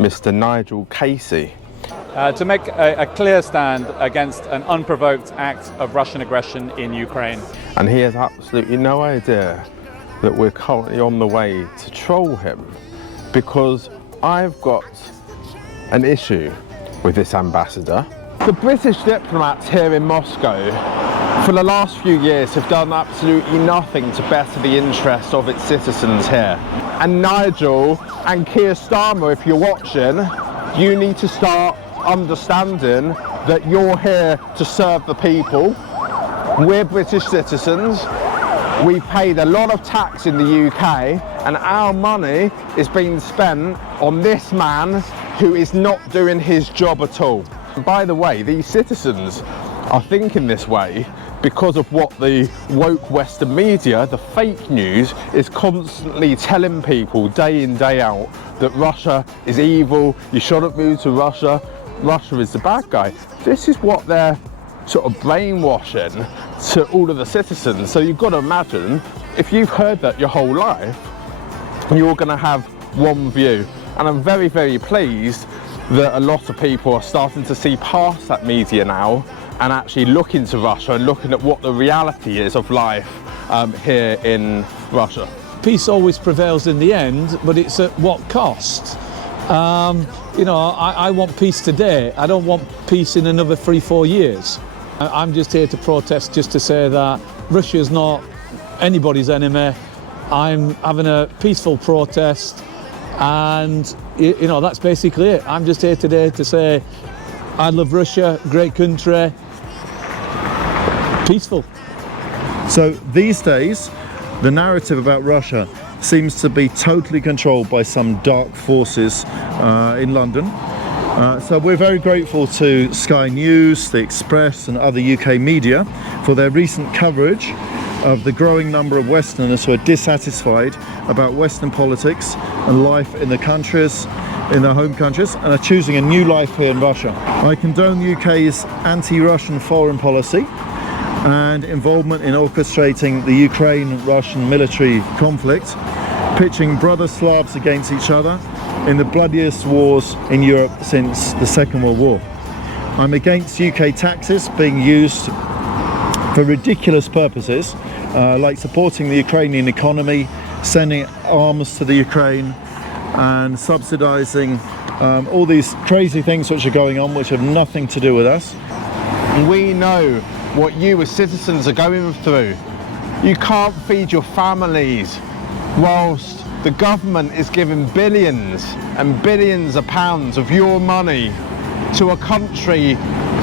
Mr. Nigel Casey. To make a clear stand against an unprovoked act of Russian aggression in Ukraine. And he has absolutely no idea that we're currently on the way to troll him, because I've got an issue with this ambassador. The British diplomats here in Moscow for the last few years have done absolutely nothing to better the interests of its citizens here. And Nigel and Keir Starmer, if you're watching, you need to start understanding that you're here to serve the people. We're British citizens. We paid a lot of tax in the UK, and our money is being spent on this man who is not doing his job at all. And by the way, these citizens are thinking this way because of what the woke Western media, the fake news, is constantly telling people day in, day out that Russia is evil, you shouldn't move to Russia, Russia is the bad guy. This is what they're sort of brainwashing to all of the citizens. So you've got to imagine, if you've heard that your whole life, you're going to have one view. And I'm very, very pleased that a lot of people are starting to see past that media now and actually look into Russia and looking at what the reality is of life here in Russia. Peace always prevails in the end, but it's at what cost? You know, I want peace today. I don't want peace in another 3-4 years. I'm just here to protest, just to say that Russia is not anybody's enemy. I'm having a peaceful protest, and you know, that's basically it. I'm just here today to say I love Russia, great country, peaceful. So these days, the narrative about Russia seems to be totally controlled by some dark forces in London. So we're very grateful to Sky News, The Express and other UK media for their recent coverage of the growing number of Westerners who are dissatisfied about Western politics and life in the countries, in their home countries, and are choosing a new life here in Russia. I condone the UK's anti-Russian foreign policy and involvement in orchestrating the Ukraine-Russian military conflict, pitching brother Slavs against each other in the bloodiest wars in Europe since the Second World War. I'm against UK taxes being used for ridiculous purposes, like supporting the Ukrainian economy, sending arms to the Ukraine, and subsidising all these crazy things which are going on, which have nothing to do with us. We know what you as citizens are going through. You can't feed your families whilst the government is giving billions and billions of pounds of your money to a country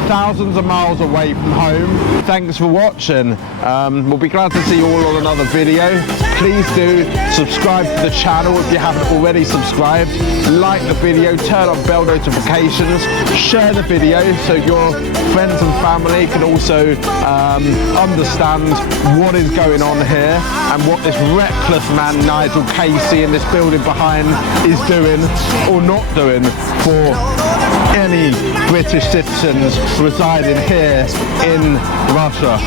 thousands of miles away from home. Thanks for watching. We'll be glad to see you all on another video. Please do subscribe to the channel if you haven't already subscribed. Like the video, turn on bell notifications, share the video so your friends and family can also understand what is going on here and what this reckless man Nigel Casey in this building behind is doing or not doing for any British citizens residing here in Russia.